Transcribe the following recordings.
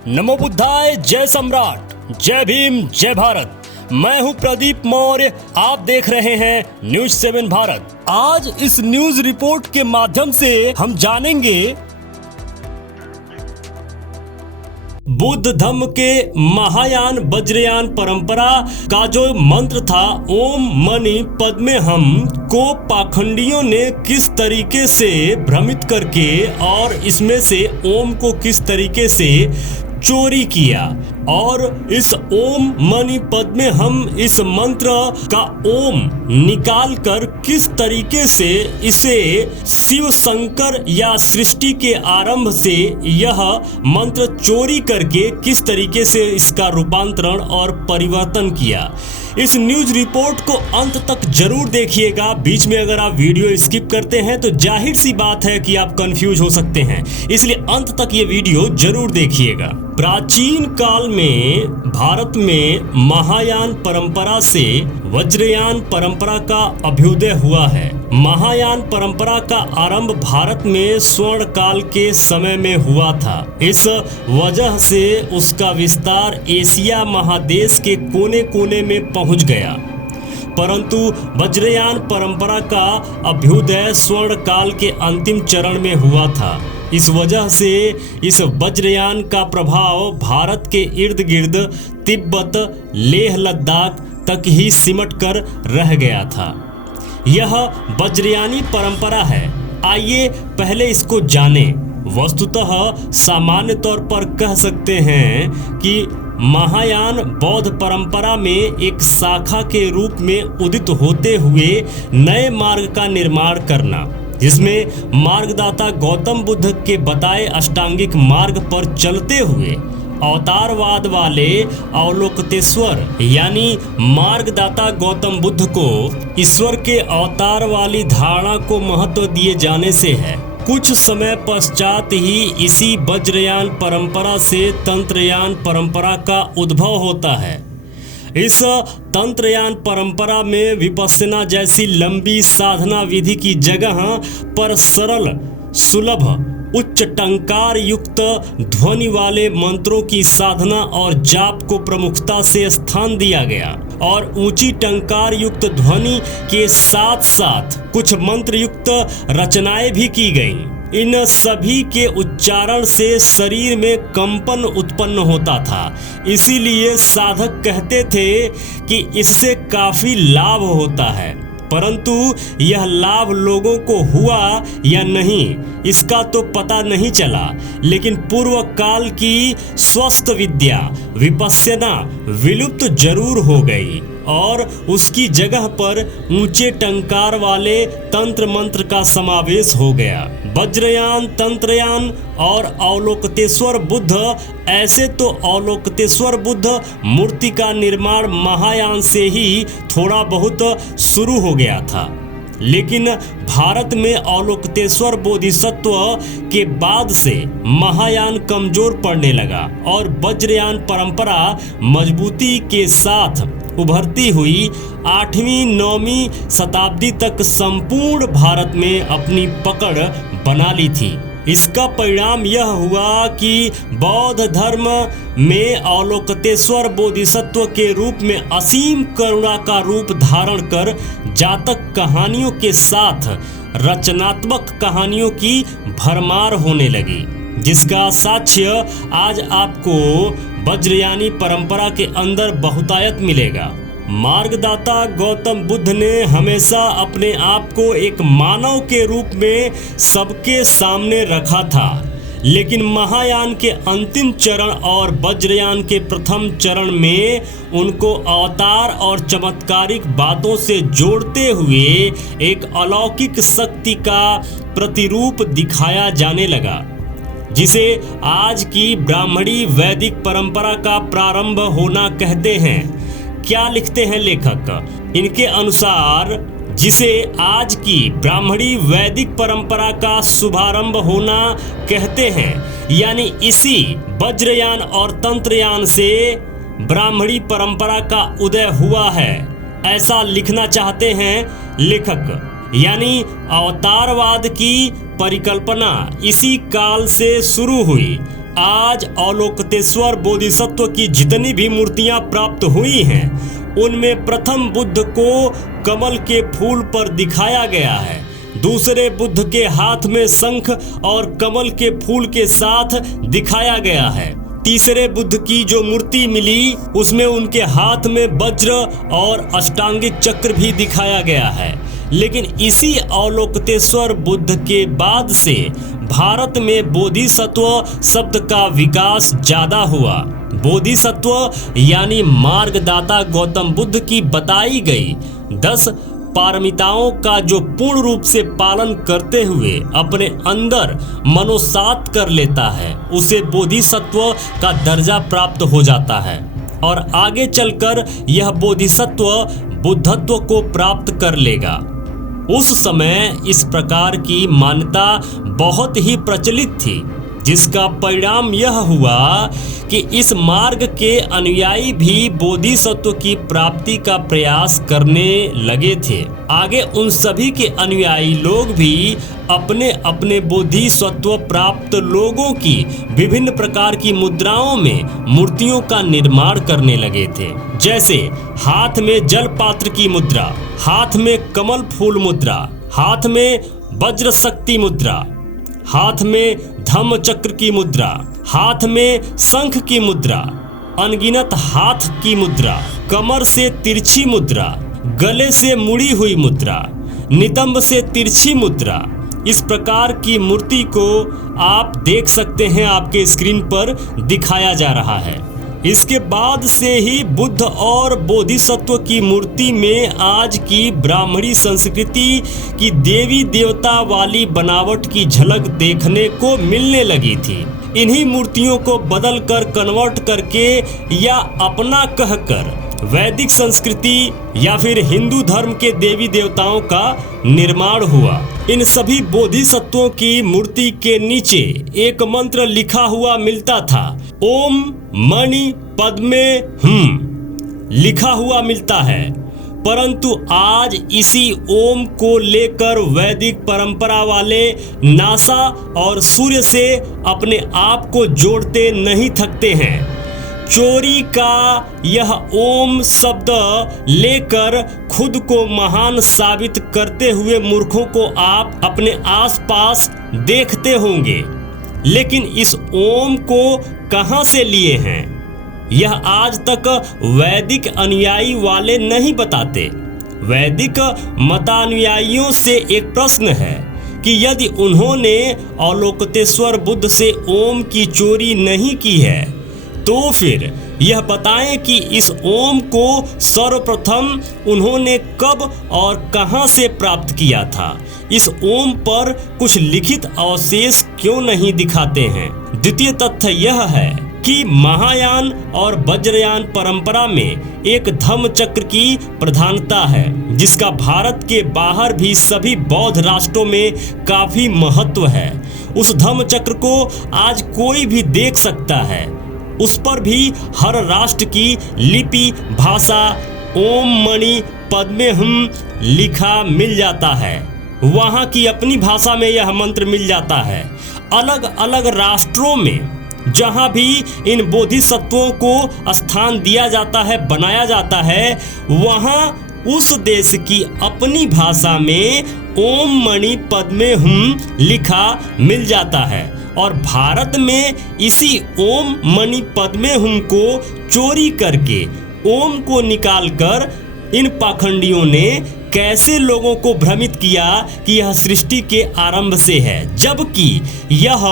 नमो बुद्धाय, जय सम्राट, जय भीम, जय भारत। मैं हूं प्रदीप मौर्य, आप देख रहे हैं न्यूज 7 भारत। आज इस न्यूज रिपोर्ट के माध्यम से हम जानेंगे बुद्ध धम्म के महायान वज्रयान परंपरा का जो मंत्र था ओम मणि पद्मे हम को पाखंडियों ने किस तरीके से भ्रमित करके और इसमें से ओम को किस तरीके से चोरी किया और इस ओम मणि पद्मे हम इस मंत्र का ओम निकाल कर किस तरीके से इसे शिव शंकर या सृष्टि के आरंभ से यह मंत्र चोरी करके किस तरीके से इसका रूपांतरण और परिवर्तन किया। इस न्यूज रिपोर्ट को अंत तक जरूर देखिएगा। बीच में अगर आप वीडियो स्किप करते हैं तो जाहिर सी बात है कि आप कंफ्यूज हो सकते हैं, इसलिए अंत तक ये वीडियो जरूर देखिएगा। प्राचीन काल में भारत में महायान परंपरा से वज्रयान परंपरा का अभ्युदय हुआ है। महायान परंपरा का आरंभ भारत में स्वर्ण काल के समय में हुआ था। इस वजह से उसका विस्तार एशिया महादेश के कोने कोने में पहुंच गया, परंतु वज्रयान परंपरा का अभ्युदय स्वर्ण काल के अंतिम चरण में हुआ था। इस वजह से इस वज्रयान का प्रभाव भारत के इर्द गिर्द तिब्बत, लेह लद्दाख तक ही सिमट कर रह गया था। यह वज्रयानी परंपरा है। आइए पहले इसको जानें। वस्तुतः सामान्य तौर पर कह सकते हैं कि महायान बौद्ध परंपरा में एक शाखा के रूप में उदित होते हुए नए मार्ग का निर्माण करना, जिसमें मार्गदाता गौतम बुद्ध के बताए अष्टांगिक मार्ग पर चलते हुए अवतारवाद वाले अवलोकितेश्वर यानी मार्गदाता गौतम बुद्ध को ईश्वर के अवतार वाली धारणा को महत्व दिए जाने से है। कुछ समय पश्चात ही इसी वज्रयान परंपरा से तंत्रयान परंपरा का उद्भव होता है। इस तंत्रयान परंपरा में विपश्यना जैसी लंबी साधना विधि की जगह पर सरल, सुलभ, उच्च टंकार युक्त ध्वनि वाले मंत्रों की साधना और जाप को प्रमुखता से स्थान दिया गया और ऊंची टंकार युक्त ध्वनि के साथ साथ कुछ मंत्र युक्त रचनाएं भी की गईं। इन सभी के उच्चारण से शरीर में कंपन उत्पन्न होता था, इसीलिए साधक कहते थे कि इससे काफी लाभ होता है, परंतु यह लाभ लोगों को हुआ या नहीं इसका तो पता नहीं चला। लेकिन पूर्व काल की स्वस्थ विद्या विपश्यना विलुप्त जरूर हो गई और उसकी जगह पर ऊंचे टंकार वाले तंत्र मंत्र का समावेश हो गया। वज्रयान, तंत्रयान और अवलोकितेश्वर बुद्ध। ऐसे तो अवलोकितेश्वर बुद्ध मूर्ति का निर्माण महायान से ही थोड़ा बहुत शुरू हो गया था, लेकिन भारत में अवलोकितेश्वर बोधिसत्व के बाद से महायान कमजोर पड़ने लगा और वज्रयान परंपरा मजबूती के साथ उभरती हुई 8वीं 9वीं शताब्दी तक संपूर्ण भारत में अपनी पकड़ बना ली थी। इसका परिणाम यह हुआ कि बौद्ध धर्म में अवलोकितेश्वर बोधिसत्व के रूप में असीम करुणा का रूप धारण कर जातक कहानियों के साथ रचनात्मक कहानियों की भरमार होने लगी, जिसका साक्ष्य आज आपको वज्रयानी परंपरा के अंदर बहुतायत मिलेगा। मार्गदाता गौतम बुद्ध ने हमेशा अपने आप को एक मानव के रूप में सबके सामने रखा था, लेकिन महायान के अंतिम चरण और वज्रयान के प्रथम चरण में उनको अवतार और चमत्कारिक बातों से जोड़ते हुए एक अलौकिक शक्ति का प्रतिरूप दिखाया जाने लगा, जिसे आज की ब्राह्मणी वैदिक परंपरा का प्रारंभ होना कहते हैं। क्या लिखते हैं लेखक? इनके अनुसार जिसे आज की ब्राह्मणी वैदिक परंपरा का शुभारंभ होना कहते हैं, यानी इसी वज्रयान और तंत्रयान से ब्राह्मणी परंपरा का उदय हुआ है, ऐसा लिखना चाहते हैं लेखक। यानी अवतारवाद की परिकल्पना इसी काल से शुरू हुई। आज अवलोकितेश्वर बोधिसत्व की जितनी भी मूर्तियां प्राप्त हुई हैं, उनमें प्रथम बुद्ध को कमल के फूल पर दिखाया गया है, दूसरे बुद्ध के हाथ में शंख और कमल के फूल के साथ दिखाया गया है, तीसरे बुद्ध की जो मूर्ति मिली उसमें उनके हाथ में वज्र और अष्टांगिक चक्र भी दिखाया गया है। लेकिन इसी अवलोकितेश्वर बुद्ध के बाद से भारत में बोधिसत्व शब्द का विकास ज्यादा हुआ। बोधिसत्व यानी मार्गदाता गौतम बुद्ध की बताई गई 10 पारमिताओं का जो पूर्ण रूप से पालन करते हुए अपने अंदर मनोसात कर लेता है, उसे बोधिसत्व का दर्जा प्राप्त हो जाता है और आगे चलकर यह बोधिसत्व बुद्धत्व को प्राप्त कर लेगा। उस समय इस प्रकार की मान्यता बहुत ही प्रचलित थी, जिसका परिणाम यह हुआ कि इस मार्ग के अनुयायी भी बोधिसत्व की प्राप्ति का प्रयास करने लगे थे। आगे उन सभी के अनुयायी लोग भी अपने अपने बोधिसत्व प्राप्त लोगों की विभिन्न प्रकार की मुद्राओं में मूर्तियों का निर्माण करने लगे थे। जैसे हाथ में जल पात्र की मुद्रा, हाथ में कमल फूल मुद्रा, हाथ में वज्र शक्ति मुद्रा, हाथ में धम्म चक्र की मुद्रा, हाथ में शंख की मुद्रा, अनगिनत हाथ की मुद्रा, कमर से तिरछी मुद्रा, गले से मुड़ी हुई मुद्रा, नितंब से तिरछी मुद्रा। इस प्रकार की मूर्ति को आप देख सकते हैं, आपके स्क्रीन पर दिखाया जा रहा है। इसके बाद से ही बुद्ध और बोधिसत्व की मूर्ति में आज की ब्राह्मणी संस्कृति की देवी देवता वाली बनावट की झलक देखने को मिलने लगी थी। इन्हीं मूर्तियों को बदल कर कन्वर्ट करके या अपना कहकर वैदिक संस्कृति या फिर हिंदू धर्म के देवी देवताओं का निर्माण हुआ। इन सभी बोधिसत्वों की मूर्ति के नीचे एक मंत्र लिखा हुआ मिलता था, ओम मणि पद्मे हम लिखा हुआ मिलता है। परंतु आज इसी ओम को लेकर वैदिक परंपरा वाले नासा और सूर्य से अपने आप को जोड़ते नहीं थकते हैं। चोरी का यह ओम शब्द लेकर खुद को महान साबित करते हुए मूर्खों को आप अपने आसपास देखते होंगे। लेकिन इस ओम को कहां से लिए हैं, यह आज तक वैदिक अनुयायी वाले नहीं बताते। वैदिक मतानुयायियों से एक प्रश्न है कि यदि उन्होंने अवलोकितेश्वर बुद्ध से ओम की चोरी नहीं की है, तो फिर यह बताएं कि इस ओम को सर्वप्रथम उन्होंने कब और कहां से प्राप्त किया था। इस ओम पर कुछ लिखित अवशेष क्यों नहीं दिखाते हैं। द्वितीय तथ्य यह है कि महायान और वज्रयान परंपरा में एक धम्म चक्र की प्रधानता है, जिसका भारत के बाहर भी सभी बौद्ध राष्ट्रों में काफी महत्व है। उस धम्म चक्र को आज कोई भी देख सकता है। उस पर भी हर राष्ट्र की लिपि भाषा ओम मणि पद्मे हम लिखा मिल जाता है। वहाँ की अपनी भाषा में यह मंत्र मिल जाता है। अलग अलग राष्ट्रों में जहाँ भी इन बोधिसत्वों को स्थान दिया जाता है, बनाया जाता है, वहाँ उस देश की अपनी भाषा में ओम मणि पद्मे हम लिखा मिल जाता है। और भारत में इसी ओम मणि पद्मे हम को चोरी करके ओम को निकालकर इन पाखंडियों ने कैसे लोगों को भ्रमित किया कि यह सृष्टि के आरंभ से है, जबकि यह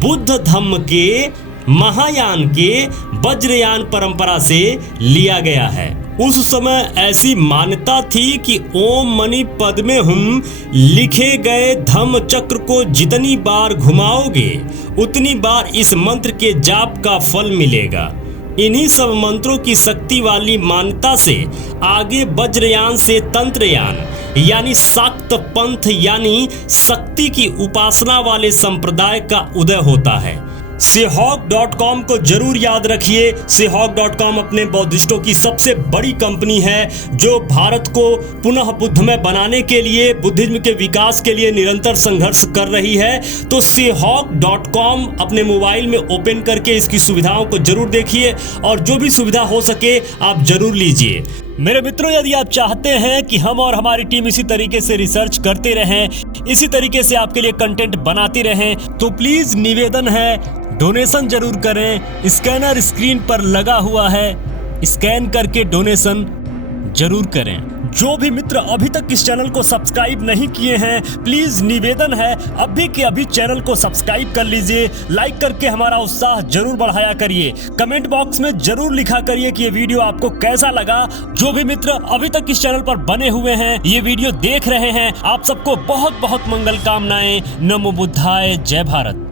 बुद्ध धम्म के महायान के वज्रयान परंपरा से लिया गया है। उस समय ऐसी मान्यता थी कि ओम मणि पद्मे हम लिखे गए धम्म चक्र को जितनी बार घुमाओगे उतनी बार इस मंत्र के जाप का फल मिलेगा। इन्हीं सब मंत्रों की शक्ति वाली मान्यता से आगे वज्रयान से तंत्रयान यानी शाक्त पंथ यानी शक्ति की उपासना वाले संप्रदाय का उदय होता है। Seahawk.com को जरूर याद रखिए। Seahawk.com अपने बौद्धिस्टों की सबसे बड़ी कंपनी है जो भारत को पुनः बुद्धमय बनाने के लिए, बुद्धिज्म के विकास के लिए निरंतर संघर्ष कर रही है। तो Seahawk.com अपने मोबाइल में ओपन करके इसकी सुविधाओं को जरूर देखिए और जो भी सुविधा हो सके आप जरूर लीजिए। मेरे मित्रों, यदि आप चाहते हैं कि हम और हमारी टीम इसी तरीके से रिसर्च करते रहें, इसी तरीके से आपके लिए कंटेंट बनाती रहें, तो प्लीज निवेदन है, डोनेशन जरूर करें। स्कैनर स्क्रीन पर लगा हुआ है, स्कैन करके डोनेशन जरूर करें। जो भी मित्र अभी तक इस चैनल को सब्सक्राइब नहीं किए हैं, प्लीज निवेदन है अभी के अभी चैनल को सब्सक्राइब कर लीजिए। लाइक करके हमारा उत्साह जरूर बढ़ाया करिए। कमेंट बॉक्स में जरूर लिखा करिए कि ये वीडियो आपको कैसा लगा। जो भी मित्र अभी तक इस चैनल पर बने हुए हैं, ये वीडियो देख रहे हैं, आप सबको बहुत बहुत मंगल कामनाएं। नमो बुद्धाय, जय भारत।